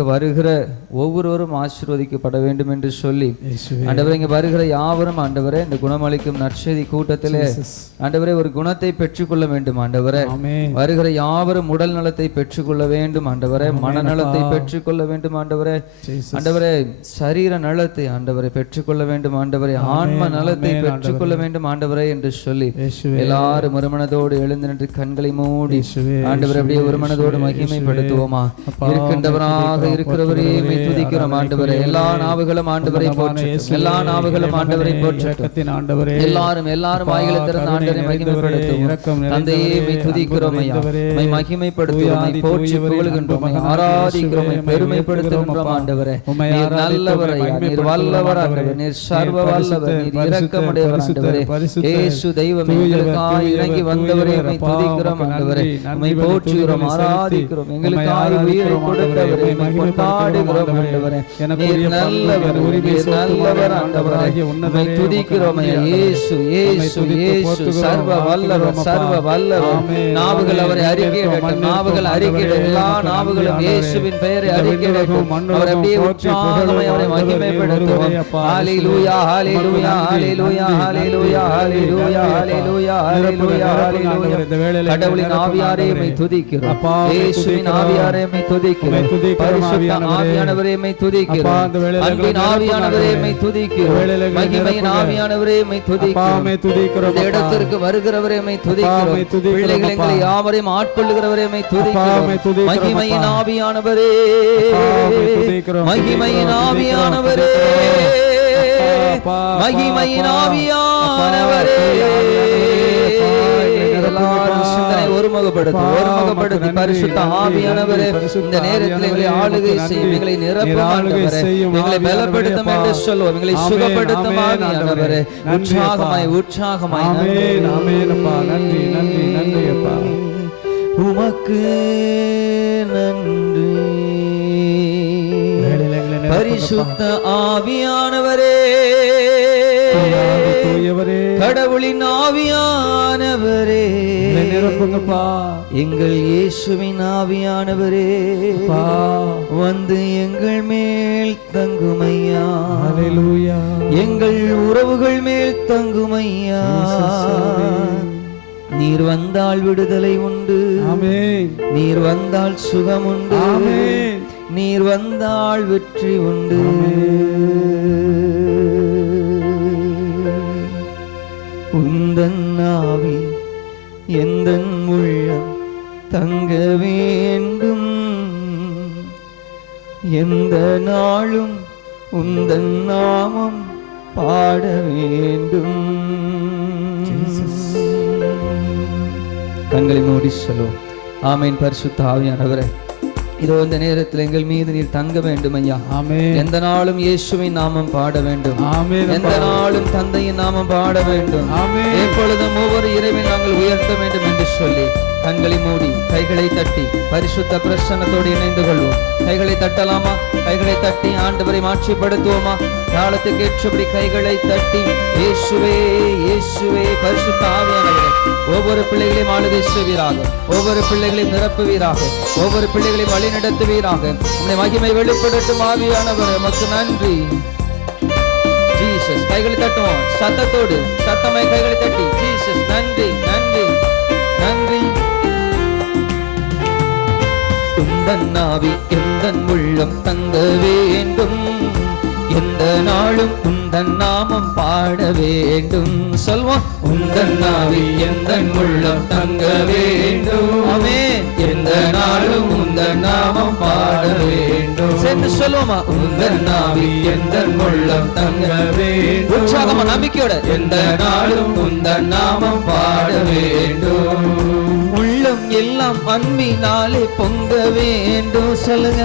ஆலயத்திற்கு வருகிற ஒவ்வொருவரும் ஆசீர்வதிக்கப்பட வேண்டும் என்று சொல்லி ஆண்டவரே, இங்கே வருகிற யாவரும் ஆண்டவரே இந்த குணமளிக்கும் நற்செய்தி கூட்டத்திலே ஆண்டவரே ஒரு குணத்தை பெற்றுக்கொள்ள வேண்டும் ஆண்டவரே. வருகிற யாவரும் உடல் நலத்தை பெற்றுக்கொள்ள வேண்டும் ஆண்டவரே, மனநலத்தை பெற்றுக்கொள்ள வேண்டும் ஆண்டவரே. ஆண்டவரே, சரீர நலத்தை ஆண்டவரை பெற்றுக்கொள்ள வேண்டும் ஆண்டவரே, ஆன்ம நலத்தை பெற்றுக்கொள்ள வேண்டும் ஆண்டவரே என்று சொல்லி எல்லாரும் ஒருமனதோடு எழுந்து நின்று கண்களை மூடி ஆண்டவரை அப்படியே ஒருமனதோடு மகிமைப்படுத்துவோமா. இருக்கின்றவராக இருக்கிறவரே துதிக்கிறோம் ஆண்டவரே. எல்லா நாவுகளும் ஆண்டவரை போற்றட்டும், எல்லா நாவுகளும் ஆண்டவரை போற்றட்டும். எல்லாரும் வாய்களை திறந்து ஆண்டவரை மகிமைப்படுத்துவோம். தந்தையே துதிக்கிறோம் ஐயா, மகிமைப்படுத்துவோம், போற்றி புகழ்கின்றோம், ஆராதிக்கிறோம், பெருமைப்படுத்துகின்றோம் ஆண்டவரே. நீர் நல்லவர் ஐயா, நீர் வல்லவர் ஆண்டவரே, நீர் சர்வ வல்லவர், நீர் இரக்கமுடையவர் ஆண்டவரே. இயேசு தெய்வமே, எங்களுக்காக இறங்கி வந்தவரே துதிக்கிறோம் ஆண்டவரே, உம்மை போற்றுகிறோம், ஆராதிக்கிறோம், எங்களுக்காக உயிரை கொடுத்தவரே கொண்டாடுகிறோம் ஆண்டவரே. நீர் நல்லவர், நீர் நல்லவர் ஆண்டவரே, உம்மை துதிக்கிறோம் ஐயா. இயேசு இயேசு இயேசு சர்வ வல்லவர், சர்வ வல்லவர். நாவுகள் அவரை அறிக்கையிடட்டும், நாவுகள் அறிக்கையிடட்டும், எல்லா நாவுகளும் இயேசுவின் பெயரை அறிக்கையிடட்டும். அவர் அப்படியே உற்சாகமாய் அவரை மகிமைப்படுத்துவோம். ஹல்லேலூயா ஹல்லேலூயா ஹல்லேலூயா ஹல்லேலூயா ஹல்லேலூயா ஹல்லேலூயா ஹல்லேலூயா ஹல்லேலூயா. கடவுளின் ஆவியாரே உம்மை துதிக்கிறோம், இயேசுவின் ஆவியாரே உம்மை துதிக்கிறோம், பரிசுத்த ஆவியானவரே உம்மை துதிக்கிறோம், அன்பின் ஆவியானவரே உம்மை துதிக்கிறோம், மகிமையின் ஆவியானவரே உம்மை துதிக்கிறோம். இந்த இடத்திற்கு வருகிறவரே உம்மை துதிக்கிறோம், பிள்ளைகள் எங்களை யாவரையும் ஆட்கொள்ளுகிறவரே உம்மை துதிக்கிறோம். மகிமையின் ஆவியானவரே, மகிமையின் ஆவியானவரே, மகிமையின் ஆவியானவரே. ஒருமுகப்படுத்தி பரிசுத்த ஆவியானவரே இந்த நேரத்தில் எங்களை ஆளுகை செய்யும், எங்களை நிரப்பும், எங்களை பலப்படுத்தும் என்று சொல்லுவோம், எங்களை சுகப்படுத்தும் ஆவியானவரே. உற்சாகமாய் உற்சாகமாய் நன்றி நன்றி நன்றி அப்பா, உமக்கு நன்றி. பரிசுத்த ஆவியானவரே, கடவுளின் ஆவியானவரே, நிரப்புங்கப்பா. எங்கள் இயேசுவின் ஆவியானவரே வந்து எங்கள் மேல் தங்குமையா. ஹல்லேலூயா. எங்கள் உறவுகள் மேல் தங்குமையா. நீர் வந்தால் விடுதலை உண்டு, நீர் வந்தால் சுகம் உண்டு, நீர் வந்தால் வெற்றி உண்டு. உந்தன் ஆவி எந்தன் உள்ளம் தங்க வேண்டும், எந்த நாளும் உந்தன் நாமம் பாட வேண்டும். கண்களை மூடி சொல்லுவோம். ஆமென். பரிசுத்த ஆவியானவரே, இதோ இந்த நேரத்தில் எங்கள் மீது நீர் தங்க வேண்டும் ஐயா. எந்த நாளும் இயேசுவின் நாமம் பாட வேண்டும், எந்த நாளும் தந்தையின் நாமம் பாட வேண்டும், எப்பொழுதும் ஒவ்வொரு இறைவன் நாங்கள் உயர்த்த வேண்டும் என்று சொல்லி கண்களை மூடி கைகளை தட்டி பரிசுத்த பிரசன்னத்தோடு இணைந்து கொள்வோம். கைகளை தட்டலாமா? கைகளை தட்டி ஆண்டவரை மாட்சிப்படுத்துவோமா? காலத்துக்கு ஏற்றபடி கைகளை தட்டி இயேசுவே இயேசுவே பரிசுத்த ஆவியானவரே ஒவ்வொரு பிள்ளைகளையும் ஆளுகை செய்வீராக, ஒவ்வொரு பிள்ளைகளையும் நிரப்புவீராக, ஒவ்வொரு பிள்ளைகளையும் வழி நடத்துவீராக. உம்முடைய மகிமை வெளிப்படட்டும் ஆவியானவரே. உமக்கு நன்றி ஜீசஸ். கைகளை தட்டுவோம் சத்தத்தோடு, சத்தமாய் கைகளை தட்டி ஜீசஸ் நன்றி நன்றி நன்றி. உந்தன் ஆவி எந்தன் உள்ளம் தங்க வேண்டும், எந்த நாளும் உந்தன் நாமம் பாட வேண்டும். சொல்வோம். உந்தன் ஆவி எந்தன் உள்ளம் தங்க வேண்டும், ஆமென். எந்த நாளும் உந்தன் நாமம் பாட வேண்டும். சேர்ந்து சொல்லுவோமா? உந்தன் ஆவி எந்தன் உள்ளம் தங்க வேண்டும். உற்சாகமா நம்பிக்கையோட எந்த நாளும் உந்தன் நாமம் பாட வேண்டும். உள்ளம் எல்லாம் அன்பினாலே பொங்க வேண்டும். சொல்லுங்க.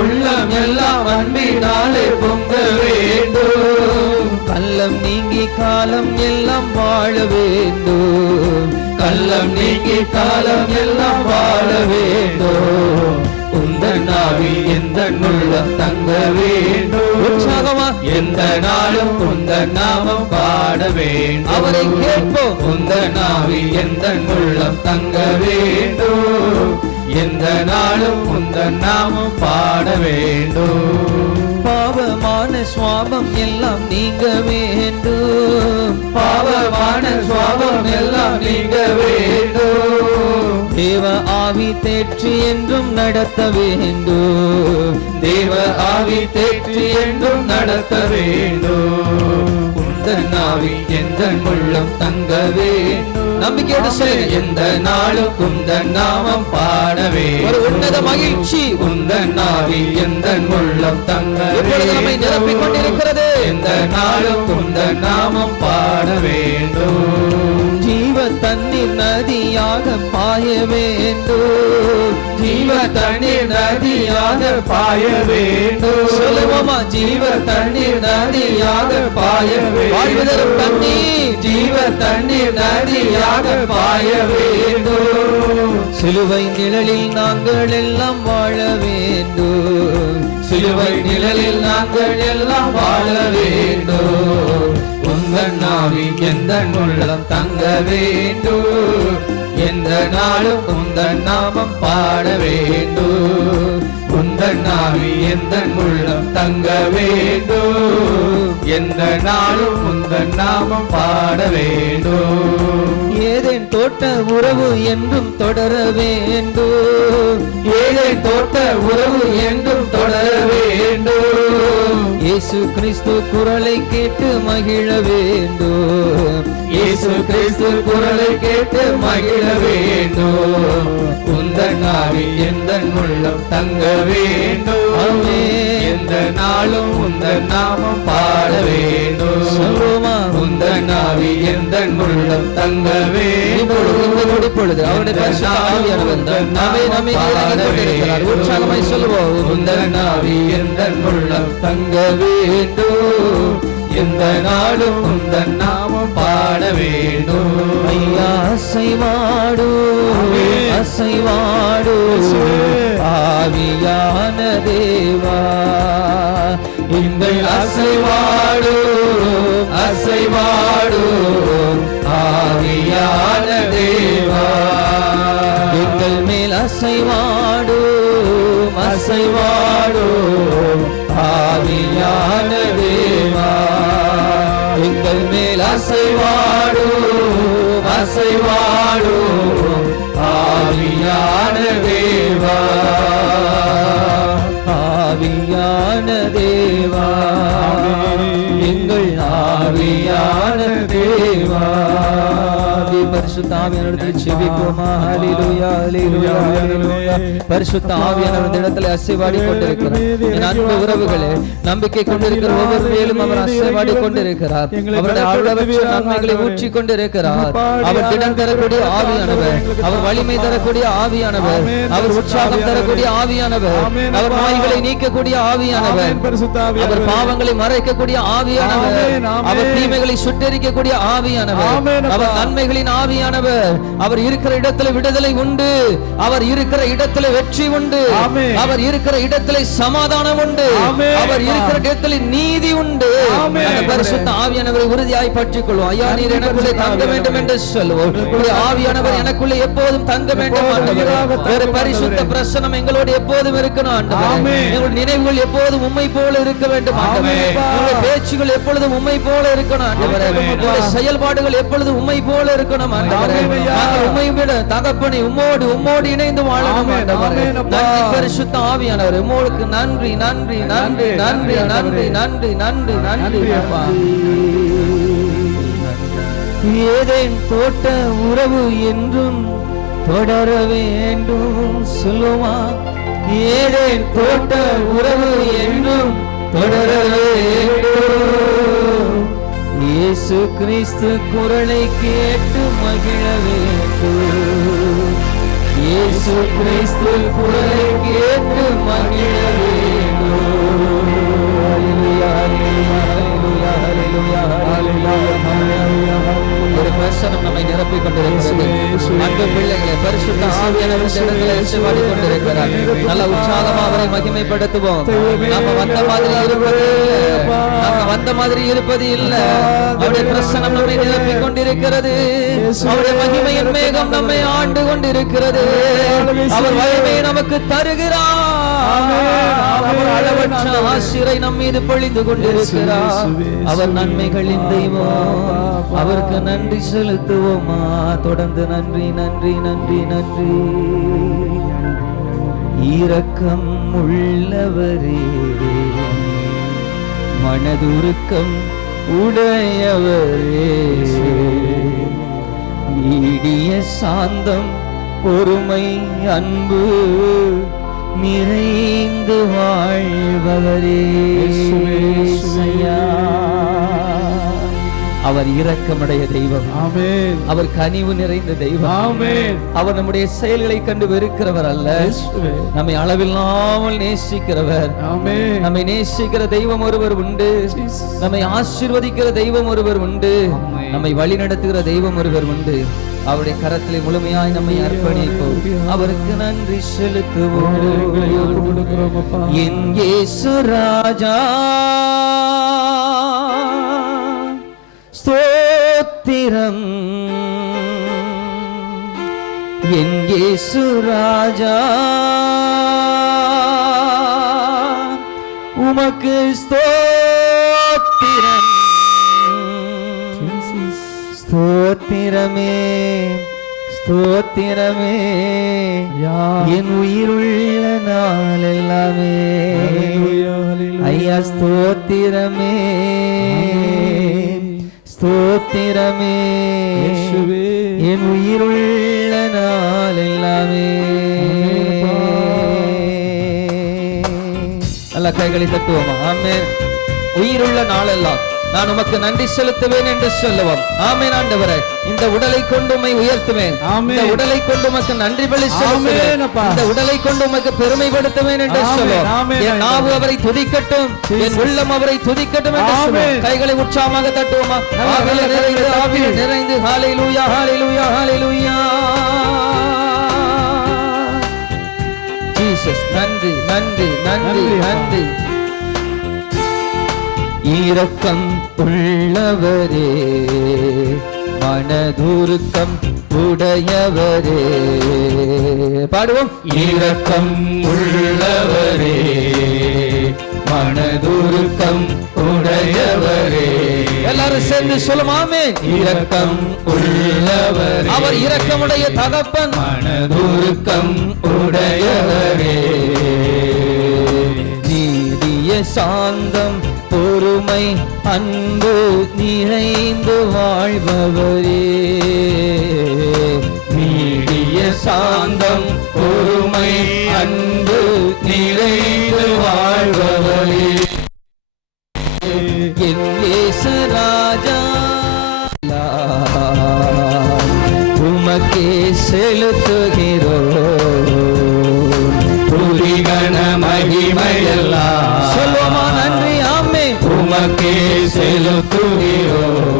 உள்ளம் எல்லாம் அன்பினாலே பொங்க வேண்டும். கள்ளம் நீங்கி காலம் எல்லாம் வாழ வேண்டும். கள்ளம் நீங்கி காலம் எல்லாம் வாழ வேண்டும். உந்தன் ஆவி எந்தன் உள்ளம் தங்க வேண்டும். உற்சாகமா எந்த நாளும் உந்தன் நாமம் பாட வேண்டும். அவரை கேட்போம். உந்தன் ஆவி எந்தன் உள்ளம் தங்க வேண்டும். எந்த நாளும் உந்தன் நாமம் பாட வேண்டும். பாவமான சுவாபம் எல்லாம் நீங்க வேண்டும், பாவமான சுவாபம் எல்லாம் நீங்க வேண்டும். தேவ ஆவி தேற்றி என்றும் நடத்த வேண்டும், தேவ ஆவி தேற்றி என்றும் நடத்த வேண்டும். உந்தன் ஆவி எந்த உள்ளம் தங்க வேண்டும். நம்பிக்கையோடு சொல்லுங்க. எந்த நாளும் உந்தன் நாமம் பாடவே ஒரு உன்னத மகிழ்ச்சி உந்தன் ஆவி எந்த உள்ளம் தங்க நம்மை நிரப்பிக் கொண்டிருக்கிறது. எந்த நாளும் உந்தன் நாமம் பாட வேண்டும். ஜீவ தண்ணீர் நதியாக பாய வேண்டும், ஜீவ தண்ணீர் நதியாக பாய வேண்டும். சொல்லுவோமா? ஜீவ தண்ணீர் நதியாக பாய வாழ்வதற்கு தண்ணீர், ஜீவ தண்ணீர் நதியாக பாய வேண்டும். சிலுவை நிழலில் நாங்கள் எல்லாம் வாழ வேண்டும், சிலுவை நிழலில் நாங்கள் எல்லாம் வாழ வேண்டும். உந்தன் ஆவி எந்த உள்ளம் தங்க வேண்டும். எந்த நாளும் உந்தன் நாமம் பாட வேண்டும். உந்தன் ஆவி எந்த உள்ளம் தங்க வேண்டும். எந்த நாளும் உந்தன் நாமம் பாட வேண்டும். ஏதேன் தோட்ட உறவு என்றும் தொடர வேண்டும், ஏதேன் தோட்ட உறவு என்றும் தொடர வேண்டும். இயேசு கிறிஸ்து குரலை கேட்டு மகிழ வேண்டும், இயேசு கிறிஸ்து குரலை கேட்டு மகிழ வேண்டும். உந்தன் ஆவி எந்த உள்ளம் தங்க வேண்டும். எந்த நாளும் உந்தன் நாமம் பாட வேண்டும். உந்தன் ஆவி எந்த உள்ளம் தங்க வேண்டும். இப்பொழுது அவருடைய பரிசுத்த ஆவியானவர் நம்மை கொண்டிருக்கிறார். உற்சாகமாய் சொல்லுவோம். உந்தன் ஆவி எந்த உள்ளம் தங்க வேண்டும். எந்த நாளும் உந்தன் நாமம் பாட வேண்டும். ஐயா அசைவாடு அசைவாடு ஆவியான தேவா, எங்கள் அசைவாடு அசைவாடு ஆவியான தேவா. எங்கள் மேல் அசைவாடு அசைவாடு ஆவியான தேவா, எங்கள் மேல் அசைவாடு அசைவாடு ஆவியான தேவா. ஆவியான தேவா, எங்கள் ஆவியான தேவா. பரிசுத்த ஆவியானவரிடத்தில் செபிப்போமா? ஹல்லேலூயா ஹல்லேலூயா ஹல்லேலூயா. பரிசுத்த ஆவியானவர் இடத்துல அசைவாடி கொண்டிருக்கிறார். என் அன்பு உறவுகளே, நம்பிக்கை கொண்டிருக்கிற ஒவ்வொரு மேலும் அவர் அசைவாடி கொண்டிருக்கிறார். அவருடைய அளவற்ற நன்மைகளை ஊற்றி கொண்டிருக்கிறார். அவர் திடம் தரக்கூடிய ஆவியானவர், அவர் வலிமை தரக்கூடிய ஆவியானவர், அவர் உற்சாகம் தரக்கூடிய ஆவியானவர், அவர் நோய்களை நீக்கக்கூடிய ஆவியானவர், அவர் பாவங்களை மறைக்கக்கூடிய ஆவியானவர், அவர் தீமைகளை சுட்டெரிக்கக்கூடிய ஆவியானவர், அவர் நன்மைகளின் ஆவியானவர். அவர் இருக்கிற இடத்துல விடுதலை உண்டு, அவர் இருக்கிற இடத்துல வெற்றி உண்டு, அவர் இருக்கிற இடத்துல சமாதானம் உண்டு, அவர் இருக்கிற இடத்துல நீதி உண்டு. அந்த பரிசுத்த ஆவியானவரை உறுதியாய் பற்றிக் கொள்வோம். ஐயா, நீர் எனக்குள்ளே தங்க வேண்டும் என்று சொல்லுவோம். ஆவியானவர் எனக்குள்ளே எப்போதும் தங்க வேண்டும். ஒரு பரிசுத்த பிரசனம் எங்களோடு எப்போதும் இருக்கணும் ஆண்டவரே. எங்கள் நினைவுகள் எப்போதும் உம்மை போல இருக்க வேண்டும் ஆண்டவரே. எங்கள் பேச்சுகள் எப்பொழுதும் உம்மை போல இருக்கணும் ஆண்டவரே. எங்கள் செயல்பாடுகள் எப்பொழுதும் உம்மை போல இருக்கணும் ஆண்டவரே. நாங்கள் உம்மை விட தகப்பனை உம்மோடு இணைந்து வாழணும் ஆண்டவரே. நன்றி பரிசுத்த ஆவியானவரே, உமக்கு நன்றி நன்றி நன்றி நன்றி நன்றி நன்றி நன்றி நன்றி அப்பா. ஏதேன் தோட்ட உறவு என்றும் தொடர வேண்டும் சொல்லுமா? ஏதேன் தோட்ட உறவு என்றும் தொடர வேண்டும். இயேசு கிறிஸ்து குரலை கேட்டு மகிழ வேண்டும். இயேசு கிறிஸ்து குரலை கேட்டு மகிழ வேண்டும். ஹல்லேலூயா ஹல்லேலூயா ஹல்லேலூயா ஹல்லேலூயா. ஒரு பிரசனம் நம்மை நிரப்பிக் கொண்டிருக்கிறது. அன்பு பிள்ளைகளை பரிசுத்த ஆவியானவர் இடத்துல இசைவாடி கொண்டிருக்கிறார். நல்ல உற்சாகமா அவரை மகிமைப்படுத்துவோம். நம்ம வந்த மாதிரி இருப்பது, நம்ம வந்த அந்த மாதிரி இருப்பது இல்லை. அவருடைய பிரசன்னம் நம்மை நிரப்பிக் கொண்டிருக்கிறது. அவருடைய மகிமையின் மேகம் நம்மை ஆண்டு கொண்டிருக்கிறது. அவர் வலிமையை நமக்கு தருகிறார். அவர் அளவற்ற ஆசீரை நம் மீது பொழிந்து கொண்டிருக்கிறார். அவர் நன்மைகளின் தெய்வம். அவருக்கு நன்றி செலுத்துவோமா? தொடர்ந்து நன்றி நன்றி நன்றி நன்றி. இரக்கம் உள்ளவரே, மனதுருக்கம் உடையவரே, நீடிய சாந்தம் பொறுமை அன்பு நிறைந்து வாழ்பவரே. அவர் இரக்கமுடைய தெய்வம். ஆமென். அவர் கனிவு நிறைந்த தெய்வம். ஆமென். அவர் நம்முடைய செயல்களை கண்டு வெறுக்கிறவர் அல்ல, நம்மை அளவில்லாமல் நேசிக்கிறவர். ஆமென். நம்மை நேசிக்கிற தெய்வம் ஒருவர் உண்டு. நம்மை ஆசீர்வதிக்கிற தெய்வம் ஒருவர் உண்டு. நம்மை வழி நடத்துகிற தெய்வம் ஒருவர் உண்டு. அவருடைய கரத்திலே முழுமையாய் நம்மை அர்ப்பணிப்போம். அவருக்கு நன்றி செலுத்துவோம். என் இயேசு ராஜா ஸ்தோத்திரம். என் இயேசு ராஜா உமக்கு ஸ்தோத்திரம். ஸ்தோத்திரமே ஸ்தோத்திரமே என் உயிருள்ள நாள் எல்லாமே. ஐயா ஸ்தோத்திரமே ஸ்தோத்திரமே என் உயிருள்ள நாள் எல்லாமே. நல்ல கைகளை தட்டுவோமா? ஆமென். உயிருள்ள நாள் எல்லாம் நான் உமக்கு நன்றி செலுத்துவேன் என்று சொல்லுவோம். ஆமென். ஆண்டவரே, இந்த உடலை கொண்டு உம்மை உயர்த்துவேன். இந்த உடலை கொண்டு உமக்கு நன்றி பலி செலுத்துவேன். இந்த உடலை கொண்டு உமக்கு பெருமைப்படுத்துவேன் என்று சொல்லுவோம். என் நாவு அவரை துதிக்கட்டும், என் உள்ளம் அவரை துதிக்கட்டும் என்று சொல்லுவோம். கைகளை உற்சாகமாக தட்டுவோமா? ஆவியிலே நிறைந்து ஆவியிலே நிறைந்து ஹalleluya ஹalleluya ஹalleluya. ஜீசஸ் நன்றி நன்றி நன்றி நன்றி. இரக்கம் உள்ளவரே, மனதுருக்கம் உடையவரே. பாடுவோம். இரக்கம் உள்ளவரே, மனதுருக்கம் உடையவரே. எல்லாரும் சேர்ந்து சொல்லும். ஆமென். இரக்கம் உள்ளவரே, அவர் இரக்கமுடைய தகப்பன். மனதுருக்கம் உடையவரே, நீடிய சாந்தம் பொறுமை அன்பு நிறைந்து வாழ்பவரே. நீடிய சாந்தம் பொறுமை அன்பு நிறைந்து வாழ்பவரே. என் இயேசு ராஜா உமக்கே செலுத்துகிறோம் துதிகன மகிமையெல்லாம். சொல்லுவோமா? நன்றி. ஆமென். உமக்கே செலுத்துகிறோம்.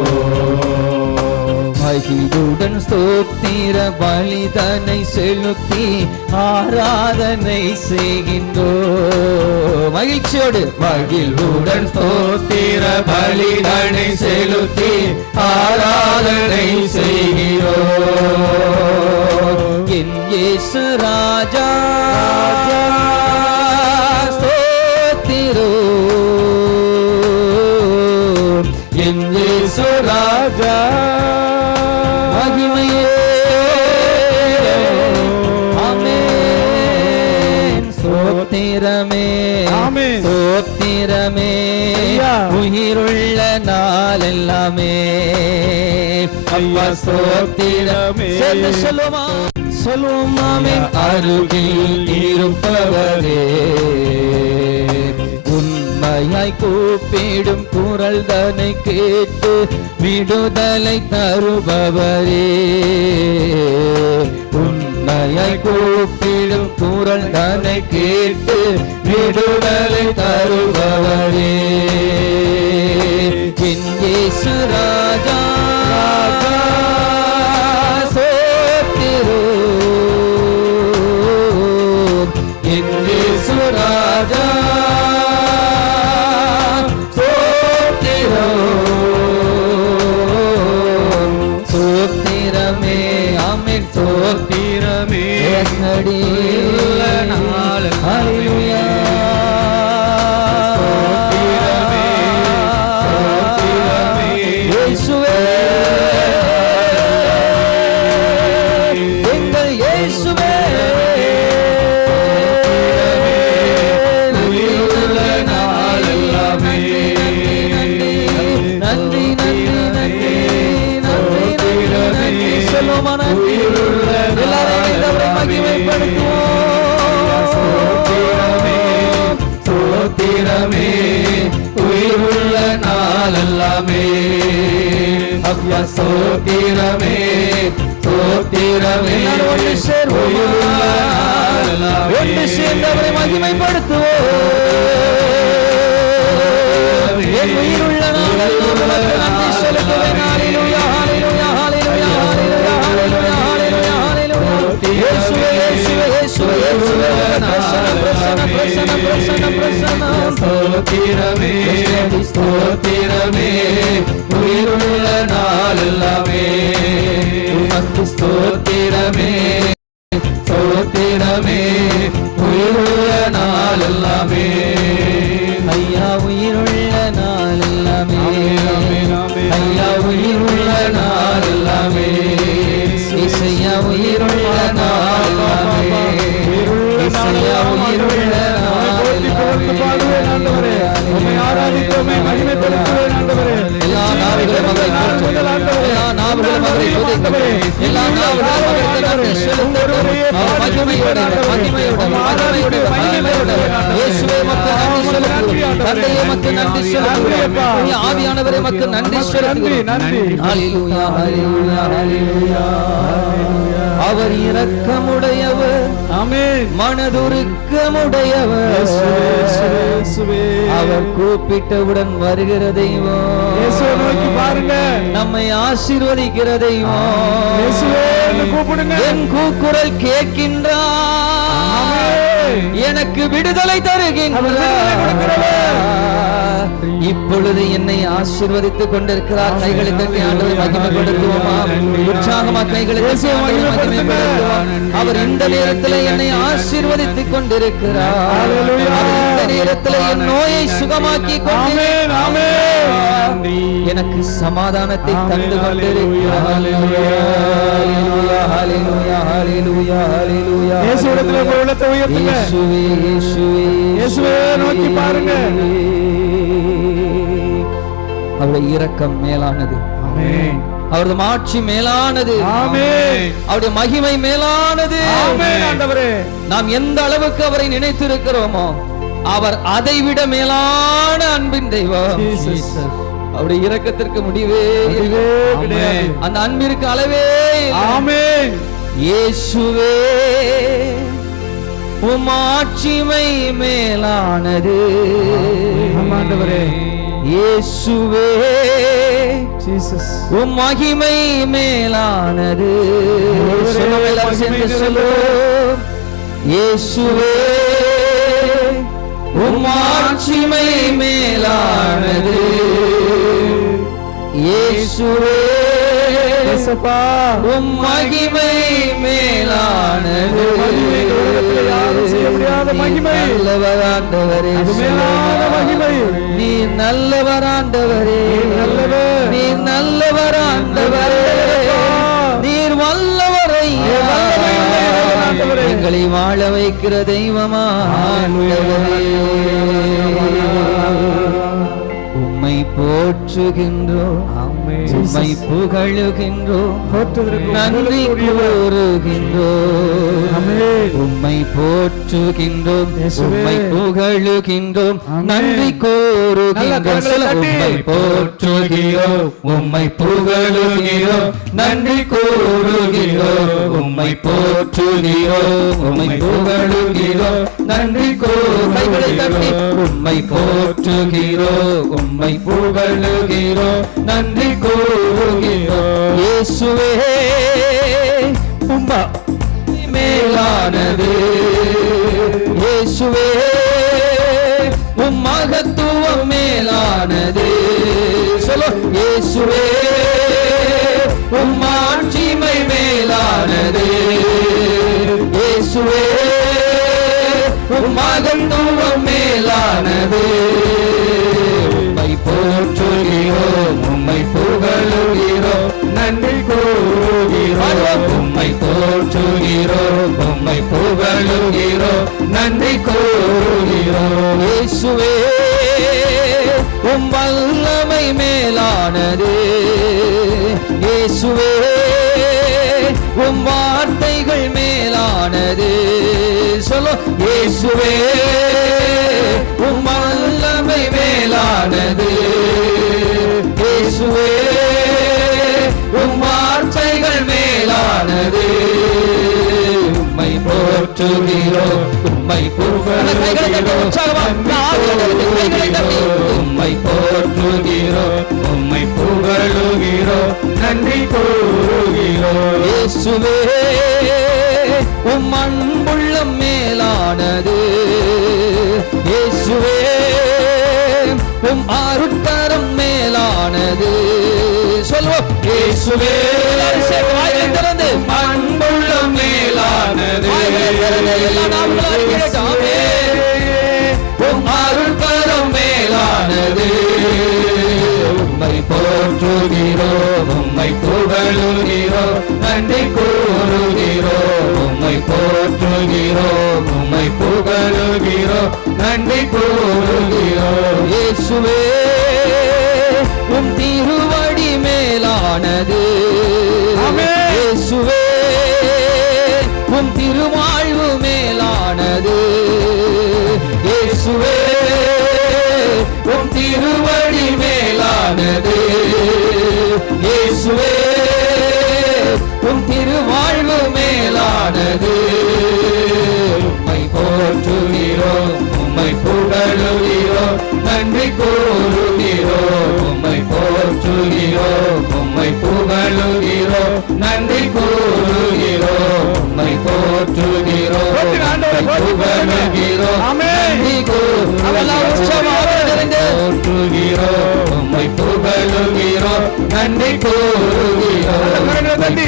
மகிழ்வுடன் ஸ்தோத்திர பலிதனை செலுத்தி ஆராதனை செய்கின்றோம். மகிழ்ச்சியோடு மகிழ்வுடன் ஸ்தோத்திர பலிதனை செலுத்தி ஆராதனை செய்கிறோம். என் இயேசு ராஜா ஸ்தோத்திரம். என் இயேசு ராஜா மகிமையே. ஆமென். ஸ்தோத்திரமே ஸ்தோத்திரமே உயிருள்ள நாள் எல்லாமே. அப்பா ஸ்தோத்திரமே. சேர்ந்து சொல்லுமா? சொல்லுவோம். ஆமென். அருகில் இருப்பவரே, உண்மையாய் கூப்பிடும் குரல் தன்னை கேட்டு விடுதலை தருபவரே. உண்மையாய் கூப்பிடும் குரல் தன்னை கேட்டு விடுதலை தருபவரே. என் இயேசு ராஜா ஸ்தோத்திரம். என் இயேசு ராஜா ஸ்தோத்திரம். இயேசுவே, எங்கள் இயேசுவே, உயிருள்ள நாளெல்லாமே நன்றி நன்றி நன்றி நன்றி நன்றி சொல்லுமா நன்றி. எல்லாரும் இணைந்தவரை மகிமைப்படுத்துவோம். ஸ்தோத்திரமே உயிருள்ள நாளெல்லாமே அப்பா ஸ்தோத்திரமே ஸ்தோத்திரமே ஒன்று சேர்வோம், ஒன்று சேர்ந்தவரை மகிமைப்படுத்துவோம். என் உயிருள்ள நாளெல்லாம் நன்றி செலுத்துவேன். ஹல்லேலூயா ஹல்லேலூயா ஹல்லேலூயா ஹல்லேலூயா ஹல்லேலூயா ஹல்லேலூயா ஹல்லேலூயா. இயேசுவே இயேசுவே இயேசுவே இயேசுவே பிரசன்ன பிரசன்ன பிரசன்ன பிரசன்ன பிரசன்ன. ஸ்தோத்திரமே ஸ்தோத்திரமே உயிருள்ள நாளெல்லாமே உமக்கு ஸ்தோத்திரமே ஸ்தோத்திரமே உயிருள்ள நாளெல்லாமே ஐயா உயிருள்ள நாளெல்லாமே, ஐயா உயிருள்ள நாளெல்லாமே இசையா உயிருள்ள நாளெல்லாமே, இசையா உயிருள்ள எல்லா நாவுகளும் அவரை போற்றுங்கள். எல்லா நாவுகளும் அவரை துதிக்கட்டும். எல்லா நாவுகளும் அவருக்கு நன்றி செலுத்தட்டும். மகிமையோடு மகிமையோடு மகிமையோடு மகிமையோடு இயேசுவே உமக்கு நன்றி செலுத்துகிறோம். தந்தையே உமக்கு நன்றி செலுத்துகிறோம். ஆவியானவரே உமக்கு நன்றி செலுத்துகிறோம். ஹல்லேலூயா ஹல்லேலூயா ஹல்லேலூயா. அவர் இரக்கமுடையவர், ஆமென், மனதுருக்கமுடையவர். அவர் கூப்பிட்டவுடன் வருகிற தெய்வம். இயேசுவை நோக்கி பாருங்க. நம்மை ஆசீர்வதிக்கிற தெய்வம். இயேசுவே என்று கூப்பிடுங்க. என் கூக்குரல் கேட்கின்றார், எனக்கு விடுதலை தருகின்றார். இப்பொழுது என்னை ஆசீர்வதித்துக் கொண்டிருக்கிறார். கைகளை தட்டி ஆண்டவரை மகிமைப்படுத்துவோமா? உற்சாகமா கைகளை தட்டி ஆண்டவரை மகிமைப்படுத்துவோம். அவர் இந்த நேரத்தில் என்னை ஆசீர்வதித்துக் கொண்டிருக்கிறார். இந்த நேரத்தில் என் நோயை சுகமாக்கி கொண்டிருக்கிறார். எனக்கு சமாதானத்தை தந்து கொண்டிருக்கிறார். ஹல்லேலூயா ஹல்லேலூயா ஹல்லேலூயா ஹல்லேலூயா. இயேசுவிடத்தில் உங்கள் உள்ளத்தை உயர்த்துங்க. இயேசுவே இயேசுவே இயேசுவை நோக்கி பாருங்க. அவருடைய இரக்கம் மேலானது, ஆமென். அவரது மாட்சி மேலானது, ஆமென். அவருடைய மகிமை மேலானது. ஆமென் ஆண்டவரே. நாம் எந்த அளவுக்கு அவரை நினைத்திருக்கிறோமோ அவர் அதைவிட மேலான அன்பின் தெய்வம். அவருடைய இரக்கத்திற்கு முடிவே கிடையாது. அந்த அன்பிற்கு அளவே. ஆமென். இயேசுவே உம் ஆட்சிமை மேலானது. ஆண்டவரே. இயேசுவே ஜீசஸ். உம் மகிமை மேலானது. சொல்லுவோம் சேர்ந்து சொல்லுவோம். இயேசுவே உம் ஆட்சிமை மேலானது. இயேசுவே உம் மகிமை மேலானது. யாரும் செய்ய முடியாத மகிமை. நல்லவர் ஆண்டவரே, மேலான மகிமை. நீ நல்லவர் ஆண்டவரே, நீ நல்லவர் ஆண்டவரே, நீர் வல்லவரை எங்களை வாழ வைக்கிற தெய்வமா ஆண்டவரே. உம்மை போற்றுகின்றோம், உம்மை புகழுகின்றோம், நன்றி கூறுகின்றோம். உம்மை போற்றுகின்றோம், உம்மை புகழுகின்றோம், நன்றி கூறுகின்றோம். உம்மை போற்றுகிறோம், உம்மை புகழுகிறோம், நன்றி கூறுகிறோம். உம்மை போற்றுகிறோம், உம்மை புகழுகிறோம், நன்றி கூறுகிறோம். கைகளை தட்டி உம்மை போற்றுகிறோம், உம்மை புகழுகிறோம், நன்றி கூறுகிறோம். இயேசுவே உம் மேலானது. இயேசுவே உம் மகத்துவம் மேலானது. சொல்லு. இயேசுவே உம் ஆட்சிமை மேலானது. இயேசுவே உம் மகத்துவம் மேலானது. உம்மை போற்றுகிறோம், உம்மை புகழ் கூறுகிறோம், உம்மை புகழுகிறோம், நன்றி கூறுகிறோம். இயேசுவே உம் வல்லமை மேலானது, இயேசுவே உம் வார்த்தைகள் மேலானது. சொல்லு, இயேசுவே உம் வல்லமை மேலானது, இயேசுவே உம் வார்த்தைகள் மேலானது. உம்மை போற்றுகிறோம், உம்மை புகழுகிறோம், உம்மை போற்றுகிறோம், உம்மை புகழுகிறோம், நன்றி கூறுகிறோம். இயேசுவே உம் அன்புள்ளம் மேலானது, இயேசுவே உம் அருட்கரம் மேலானது. சொல்வோம், இயேசுவே திறந்து அன்புள்ளம் மேலானது, எல்லா நாமங்களும் கேட்டாமே. உம் அருட்கரம் மேலானது. உம்மை போற்றுகிறோம், உம்மை புகழுகிறோம், நன்றி கூறுகிறோம். உம்மை போற்றுகிறோம், உம்மை புகழுகிறோம், நன்றி கூறுகிறோம். இயேசுவே உம் திருவடி மேலானது, இயேசுவே உம் திருவாழ்வு மேலானது, இயேசுவே உம் திருவடி மேலானது, இயேசுவே உம் திருவாழ்வு மேலானது. உம்மை போற்றுகிறோம், உம்மை புகழுகிறோம், நன்றி கூறுகிறோம். உம்மை போற்றுகிறோம், உம்மை புகழுகிறோம், நன்றி கூறுகிறோம். உம்மை போற்றுகிறோம், புகழுகிறோம், நன்றி போற்றுகிறோம், உம்மை புகழுகிறோம், நன்றி கூறுகிறோம்.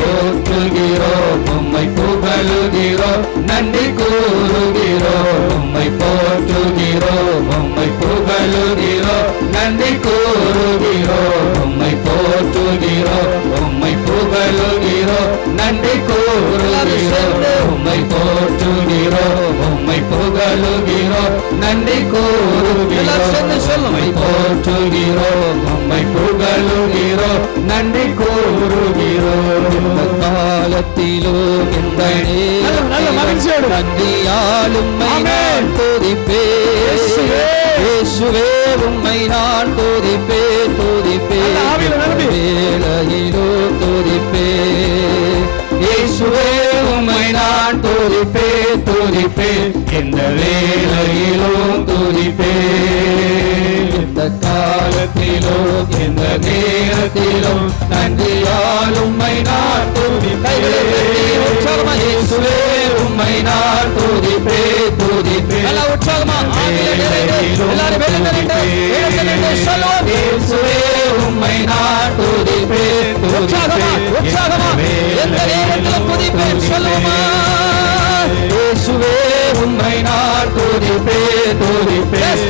போற்றுகிறோம், உம்மை புகழுகிறோம், நன்றி கூறுகிறோம். உம்மை போற்றுகிறோம், உம்மை புகழுகிறோம், நன்றி கூறுகிறோம். உம்மை போற்றுகிறோம், உம்மை புகழுகிறோம், நன்றி கூறுகிறோம். உம்மை போற்றுகிறோம், உம்மை புகழுகிறோம், நன்றி கூறுகிறோம். உம்மை போற்றுகிறோம், உம்மை புகழுகிறோம், நன்றி கூறுகிறோம். காலத்திலோ இந்த நன்றியாலும் நான் துதிப்பேன், இயேசுவே உம்மை நான் துதிப்பேன், துதிப்பேன் வேளையிலோ துதிப்பேன், இயேசுவே உம்மை நான் துதிப்பேன், துதிப்பேன் எந்த வேளையிலும் துதிப்பேன். இந்த காலத்திலும் எந்த நேரத்திலும் நன்றியால் உம்மை நான் துதிப்பேன். இயேசுவே உம்மை நான் துதிப்பேன், துதிப்பேன் இயேசுவே உம்மை நான் துதிப்பேன், இயேசுவே உம்மை நான் துதிப்பேன், துதிப்பேன்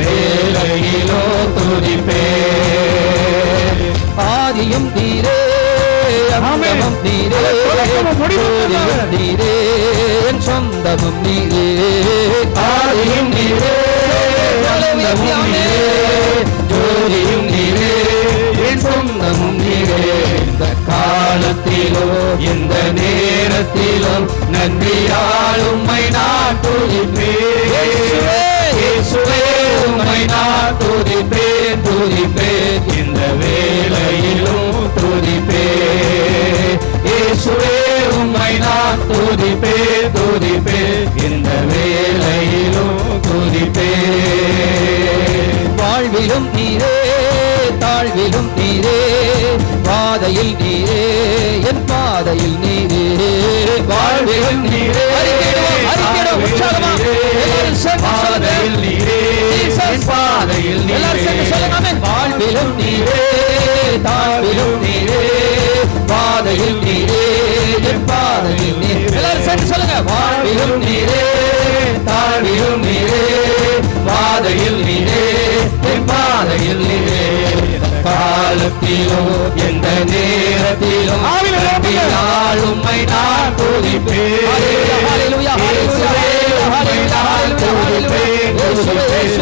வேளையிலோ துதிப்பேன். ஆதியும் நீரே அந்தமும் நீரே ஜோதியும் நீரே என் சொந்தமும் நீரே, ஆதியும் நீரே அந்தமும் நீரே ஜோதியும் நீரே என் சொந்தமும் நீரே. இந்த காலத்திலோ எந்த நேரத்திலும் நன்றியால் உம்மை நான் துதிப்பேன். இயேசுவே உம்மை நான் துதிப்பேன், துதிப்பேன் இந்த வேளையிலும் துதிப்பேன். இயேசுவே உம்மை நான் துதிப்பேன், துதிப்பேன் இந்த வேளையிலும் துதிப்பேன். வாழ்விலும் நீரே தாழ்விலும் நீரே, பாதையில் நீரே என் பாதையில் நீரே, வாழ்விலும் நீரே பாதையில் நீரே என் பாதையில் நீரே. வாழ்விலும் நீரே தாழ்விலும் நீரே, பாதையில் நீரே என் பாதையில் நீரே. எல்லாரும் சேர்ந்து சொல்லுங்க, வாழ்விலும் நீரே தாழ்விலும் நீரே பாதையில் நீரே என் பாதையில் நீரே. காலத்திலும் எந்த நேரத்திலும் நன்றியால் உம்மை உம்மை நான் துதிப்பேன். ஹalleluya இயேசுவே உம்மை நான் துதிப்பேன், துதிப்பேன்.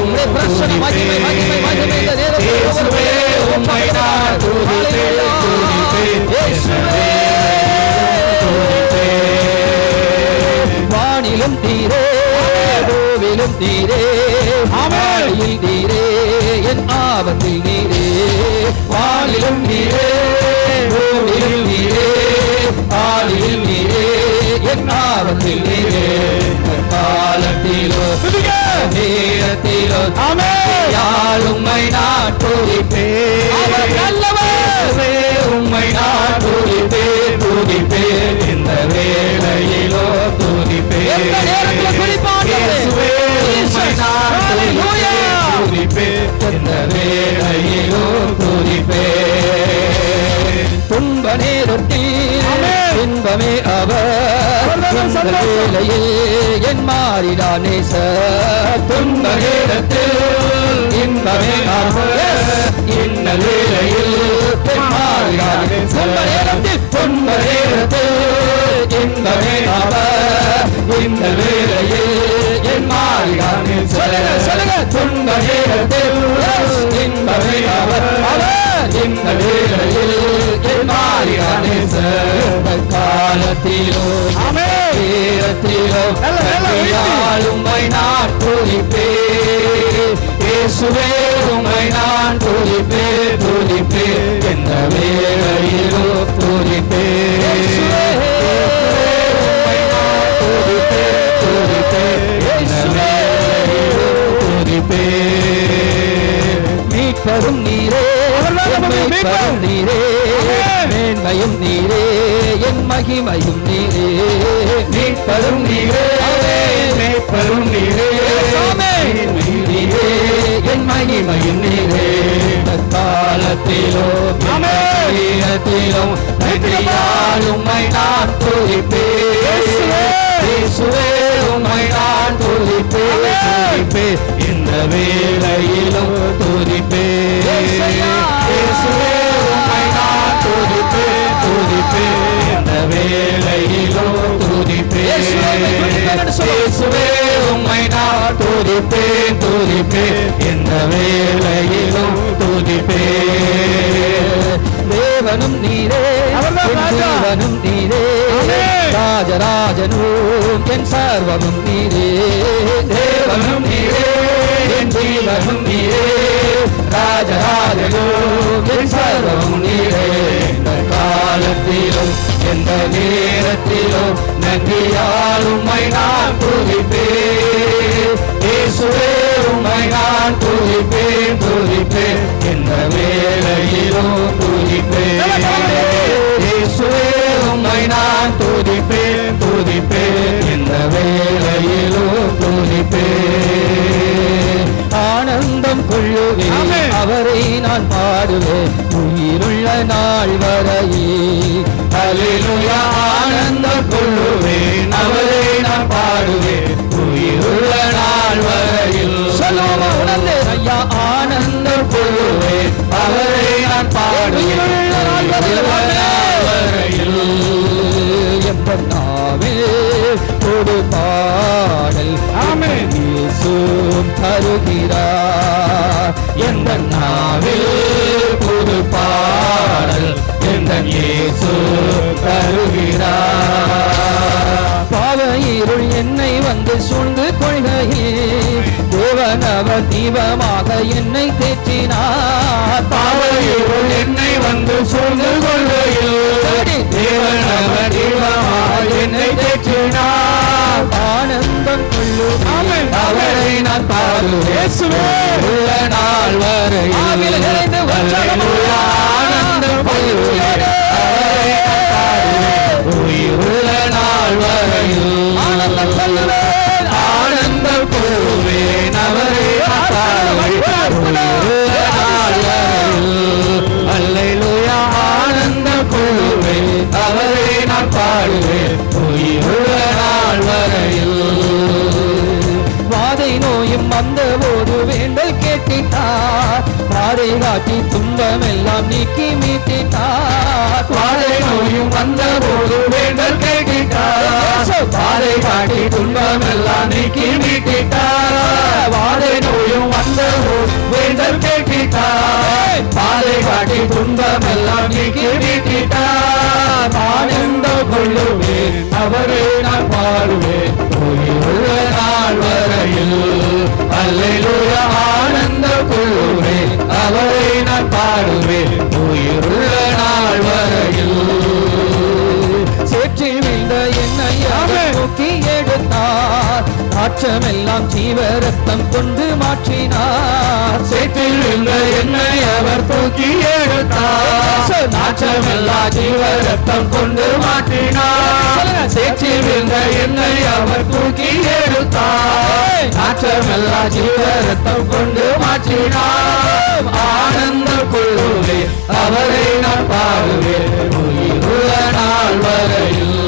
உம்முடைய பிரசன்னம் மகிமை மகிமை மகிமை இந்த நேரத்தில் இயேசுவே உம்மை நான் துதிப்பேன், துதிப்பேன். இயேசுவே வானிலும் தீரே பூவிலும் தீரே ஆமாயில் தீரே என் ஆபத்தில் நீரே வானிலும் நீரே பூவிலும் நீரே ஆளில் நீரே என் ஆபத்தில் நீரே காலத்திலோ நேரத்திலோ யாழ் உம்மை நான் துதிப்பேன். நல்லவே உம்மை நான் துதிப்பேன், துதிப்பேன். இந்த வேளையிலோ துதிப்பேன். இயேசுவே உம்மை நான் துதிப்பேன், இந்த வேளையிலோ துதிப்பேன். துன்ப நேரத்தில் இன்பமே அவர் வேளையில் என் மாறிடா நேச. துன்ப நேரத்தில் இன்பமே அவர் இந்த வேளையில் என் மாறிடா நேச. துன்ப நேரத்தில் இன்பமே அவர் இந்த வேளையில் என் மாறிடா நேச. துன்ப நேரத்தில் இன்பமே அவர் இந்த வேளையில் என் மாறிடா நேச. காலத்திலோ நேரத்திலோ உம்மை நான் துதிப்பேன். இயேசுவே உம்மை நான் துதிப்பேன், துதிப்பேன். எந்த வேளையிலோ துதிப்பேன். உம்மை நான் துதிப்பேன், துதிப்பேன். எந்த வேளையிலோ துதிப்பேன். மீட்பரும் நீரே மீட்பரும் நீரே மேன்மையும் நீரே என் மகிமையும் நீரே. மீட்பரும் நீரே மீட்பரும் நீரே நீரே என் மகிமையும் நீரே. காலத்திலோ நேரத்திலோ நன்றியால் உம்மை நான் துதிப்பேன். இயேசுவே உம்மை நான் துதிப்பேன், துதிப்பேன். இந்த வேளையிலும் துதிப்பேன். இயேசுவே உம்மை நான் துதிப்பேன், துதிப்பேன். இந்த வேளையிலும் துதிப்பேன். இயேசுவே உம்மை நான் துதிப்பேன், துதிப்பேன். இந்த வேளையிலும் துதிப்பேன். தேவனும் நீரே தேவனும் நீரே ராஜராஜனும் என் சர்வமும் நீரே. தேவனும் நீரே என் ஜீவனும் நீரே ராஜராஜனும் என் சர்வமும் நீரே. இந்த காலத்திலும் எந்த நேரத்திலும் நன்றியால் உம்மை நான் துதிப்பேன். இயேசுவே உம்மை நான் துதிப்பேன், துதிப்பேன். இந்த வேளையிலும் துதிப்பேன். இயேசுவே உம்மை நான் துதிப்பேன், துதிப்பேன். இந்த வேளையிலும் துதிப்பேன். ஆனந்தம் கொள்ளுவேன் அவரை நான் பாடுவேன் உயிருள்ள நாள் வரையில். அல்லேலூயா. ஆனந்தம் கொள்ளுவேன் அவரை நான் பாடுவேன் உயிருள்ள நாள் வரையில். உணர்ந்தே ஐயா ஆனந்தம் கொள்ளுவேன் அவரை நான் பாடுவேன் வரையில். எப்பனாவே ஒரு பாடல் இயேசுவும் தருகிறார். எந்த நாவில் புது பாடல் எந்த இயேசு தருகிறார். பாவ இருள் என்னை வந்து சூழ்ந்து கொள்கையில் தேவன் அவர் தீபமாக என்னை தேற்றினார். பாவ இருள் என்னை வந்து சூழ்ந்து கொள்கையில் தேவன் அவர் தீபமாக என்னை தேற்றினார். ஆனந்தம் கொள்ளும் அவரை நான் பாடுவேன் உள்ள நாள் வரை. ஆனந்தம் கொள்ளுவேன் அவரை நான் பாடுவேன் உள்ள நாள் வரையில். ஆனந்தம் கொள்ளுவேன் அவரை நான் பாடுவேன் உள்ள நாள் நாற்றமெல்லாம் நீக்கி மீட்டிட்டார். வாதை நோயும் வந்த போது வேண்டல் கேட்டிட்டார். பாதை காட்டி துன்பமெல்லாம் நீக்கி மீட்டிட்டார். வாதை நோயும் வந்த போது வேண்டல் கேட்டிட்டார். பாதை காட்டி துன்பமெல்லாம் நீக்கி மீட்டிட்டார். ஆனந்தம் கொள்ளுவேன் அவரை நான் பாடுவேன் உயிருள்ள நாள் வரையில். அல்லேலூயா ஆனந்தம் கொள்ளுவேன் அவரை நான் பாடுவேன் உயிருள்ள நாள் வரையில். சேற்றில் வீழ்ந்த என்னை அவர் தூக்கி எடுத்தார். நாற்றமெல்லாம் ஜீவ ரத்தம் கொண்டு மாற்றினார். சேற்றில் விழுந்த என்னை அவர் தூக்கி எடுத்தார். நாற்றமெல்லாம் ஜீவ ரத்தம் கொண்டு மாற்றினார். சேற்றில் விழுந்த என்னை அவர் தூக்கி எடுத்தார். நாற்றமெல்லாம் ஜீவ ரத்தம் கொண்டு மாற்றினார். ஆனந்தம் கொள்ளுவேன் அவரை நான் பாடுவேன் உயிருள்ள நாள் வரையில்.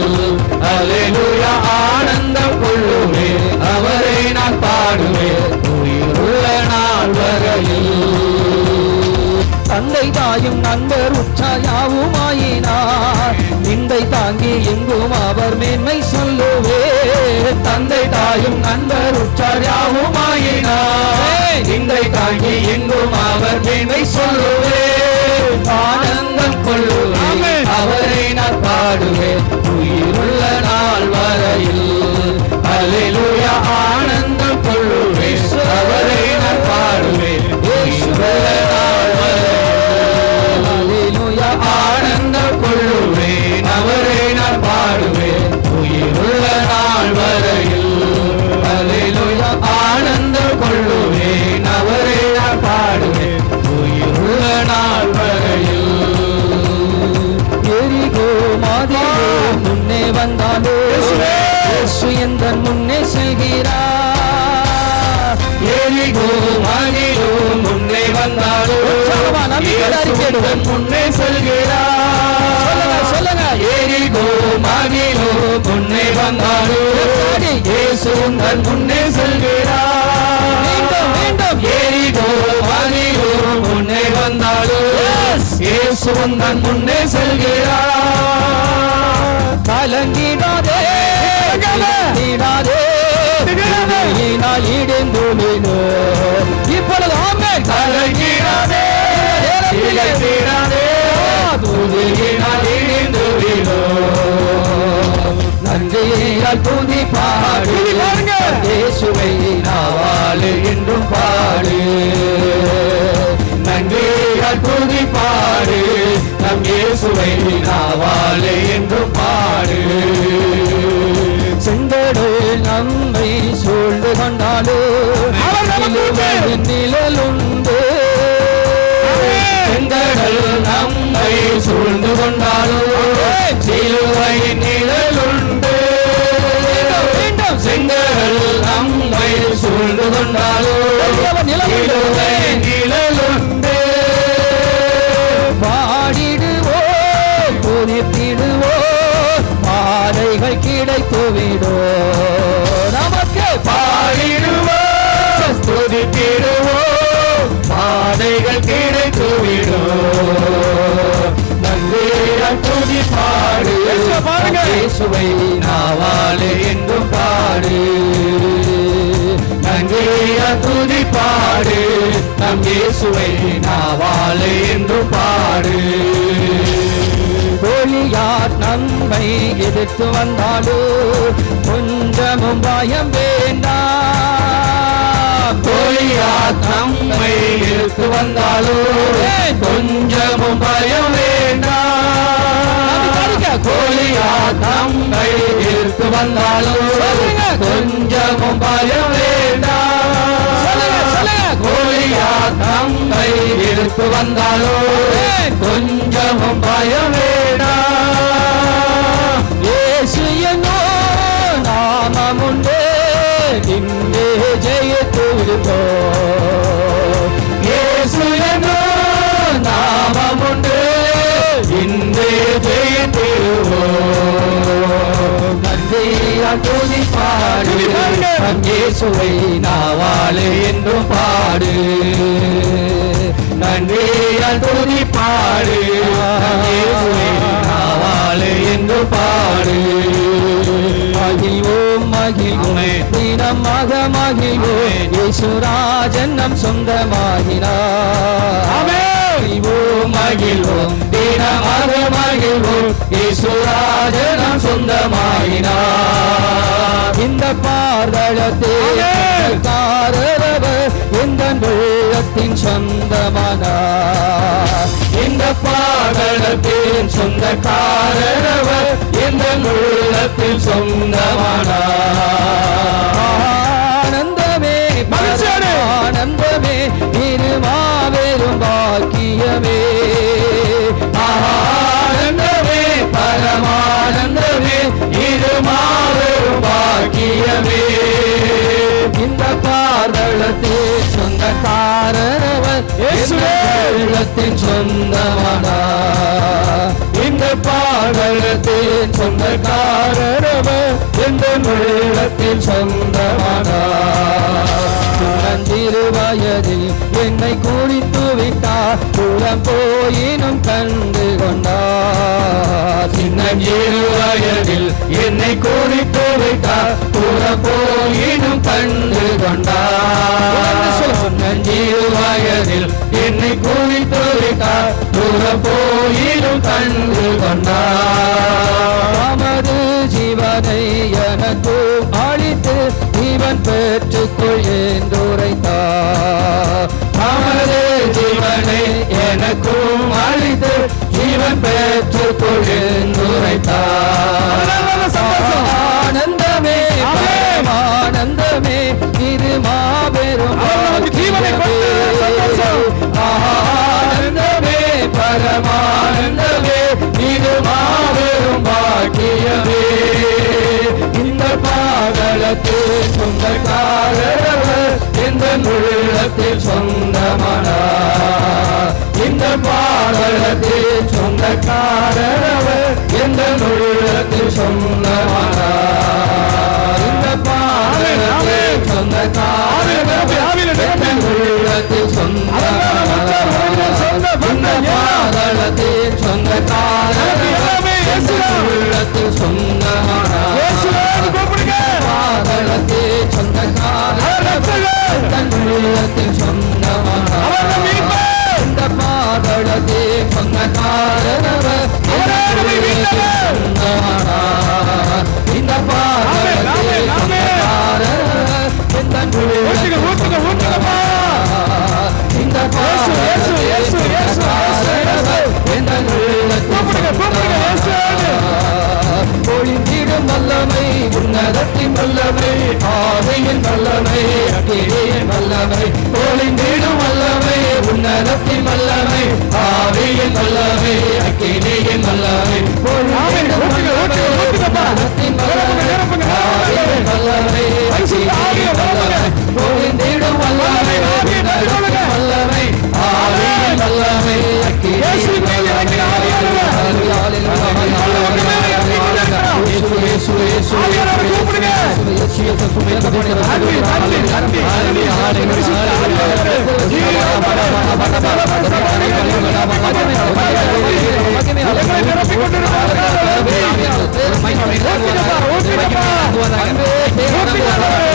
அல்லேலூயா ஆனந்தம் கொள்ளுவேன் அவரை நான் பாடுவேன் உயிருள்ள நாள் வரையில். தந்தை தாயும் நண்பர் உற்றார் யாவுமாயினார். நிந்தை தாங்கி எங்கும் அவர் மேன்மை சொல்லுவே. தந்தை தாயும் நண்பர் உற்றார் யாவுமாயினார். நிந்தை தாங்கி எங்கும் அவர் மேன்மை சொல்லுவே. ஆனந்தம் கொள்ளுவேன் அவரை நான் பாடுவேன் உயிருள்ள நாள் வரையில். அல்லேலூயா ஆனந்தம் கொள்ளுவேன் அவரை நான் பாடுவேன் உயிருள்ள நாள் வரையில். அல்லேலூயா ஆனந்தம் கொள்ளுவேன் அவரை நான் பாடுவேன் உயிருள்ள நாள் வரையில். அல்லேலூயா ஆனந்தம் கொள்ளுவேன் அவரை நான் பாடுவேன் உயிருள்ள நாள் வரையில். எரிகோ மாதிரோ முன்னே வந்தாலோ இயேசு எந்தன் முன்னே செல்கிறார். எரிகோ மகிழோ முன்னே வந்தாலோ இயேசுவின் முன்னே செல்கிறார். சொல்லுங்க. எரிகோ மகிழோ முன்னே வந்தாலோ இயேசுவின் முன்னே செல்கிறார். மீண்டும். எரிகோ மகிழோ முன்னே வந்தாலோ இயேசுவின் முன்னே செல்கிறார். கலங்கிடாதே கலங்கிடாதே திகையினால் இடிந்துவிடு. இப்பொழுது ஆமென். கலங்கிடாதே திகைத்திடாதே துதியினால் இடிந்து விழோ. நன்றியால் துதி பாடு இயேசுவை நாவாலு என்றும் பாடு. நன்றியால் துதி பாடு நம் இயேசுவை நாவாலு என்றும் பாடு. செங்கடல் நம்மை சூழ்ந்து கொண்டாலோ நிழலுண்டு. செங்கடல் நம்மை சூழ்ந்து கொண்டாலோ சிலுவை நிழலுண்டு. செங்கடல் நம்மை சூழ்ந்து கொண்டாலோ சிலுவை நிழலுண்டு. பாடிடுவோ துதித்திடுவோ பாதைகள் கிடைத்துவிடோ. நமக்கு பாடிடுவோம் துதித்திடுவோம் பாதைகள் கிடைத்துவிடும். நன்றியால் துதி பாடு இயேசுவை நாவாலே என்றும் பாடு. நன்றியால் துதி பாடு நம் இயேசுவை நாவாலே என்றும் பாடு. கோலியாத் நம்மை எதிர்த்து வந்தாலோ கொஞ்சமும் பயம் வேண்டாம். கோலியாத் நம்மை எதிர்த்து வந்தாலோ கொஞ்சமும் பயம் வேண்டாம். கோலியாத் நம்மை எதிர்த்து வந்தாலோ கொஞ்சமும் பயம் வேண்டாம். கோலியாத் நம்மை எதிர்த்து வந்தாலோ கொஞ்சமும் பயம் வேண்டாம். இயேசு என்னோ நாமமுண்டே இங்கே ஜெயித்து விடுவோ. இயேசு என்னோ நாமமுண்டு இன்றே ஜெயித்திடுவோம். நன்றியால் துதி பாடு நம் இயேசுவை நாவாலே என்றும் பாடு. நன்றியால் துதி இயேசுராஜன் நம் சொந்தமாகினார். மகிழ்வோம் மகிழ்வோம் தினமாக மகிழ்வோம் இயேசுராஜன் நம் சொந்தமாகினார். இந்த பாதளத்தில் காரரவர் இந்த உள்ளத்தின் சொந்தமானார். இந்த பாதளத்தின் சொந்தக்காரரவர் இந்த உள்ளத்தில் சொந்தமானார். ஆனந்தமே ஆனந்தமே இது மாபெரும் பாக்கியமே. ஆனந்தமே பரமானந்தமே இது மாபெரும் பாக்கியமே. இந்த பாதளத்தில் சொந்தக்காரரவர் உள்ளத்தின் சொந்தமானார். இந்த பாதளத்தின் சொந்தக்காரரவர் இந்த உள்ளத்தில் சொந்தமானார். சிறு வயதில் என்னை குறித்து விட்டார், தூரம் போயினும் கண்டு கொண்டார். சின்னஞ்சிறு வயதில் என்னை குறித்து விட்டார், தூரம் போயினும் கண்டு கொண்டார். சின்னஞ்சிறு வயதில் என்னை குறித்து விட்டார், தூரம் போயினும் கண்டு கொண்டார். தமது ஜீவனை எனக்கு அளித்து ஜீவன் பெற்றுக்கொள் என்றுரைத்தார். தமது ஜீவனை எனக்கும் அளித்து ஜீவன் பெற்றுக்கொள் என்றுரைத்தார். ஆனந்தமே ஆனந்தமே இது மாபெரும் ஆனந்தமே பரமானந்தமே இது மாபெரும் பாக்கியமே. இந்த பாதளத்தில் சொந்தக்காரரவர் இந்த உள்ளத்தில் சொந்தமானார். இந்த பாதளத்தில் சொந்தக்காரரவர் இந்த உள்ளத்தில் சொந்தமானார். இந்த பாதளத்தில் சொந்தக்காரரவர் இந்த உள்ளத்தில் சொந்தமானார். இந்த பாதளத்தில் சொந்தக்காரரவர் இந்த உள்ளத்தில் சொந்தமானார். பாதளத்தில் சொந்தக்காரரவர் இந்த உள்ளத்தில் சொந்தமானார். இந்த பாதளத்தில் சொந்தக்காரரவர் சொந்தமானார். இந்த பாதளத்தில் சொந்தக்காரரவர் இந்த உள்ளத்தில் சொந்தமானார். இந்த பாதளத்தில் சொந்தக்காரரவர் இந்த உள்ளத்தில் சொந்தமானார். பொழிந்திடும் வல்லமை உன்னதத்தின் வல்லமை, ஆவியின் வல்லமை, அக்கினியின் வல்லமை. பொழிந்திடும் வல்லமை உன்னதத்தின் வல்லமை, ஆவியின் வல்லமை, அக்கினியின் வல்லமை. பொழிந்திடும் வல்லமை உன்னதத்தின் வல்லமை, ஆவியின் வல்லமை, அக்கினியின் வல்லமை. பொழிந்திடும் வல்லமை உன்னதத்தின் வல்லமை, ஆவியின் வல்லமை, அக்கினியின் வல்லமை. ஆனந்தமே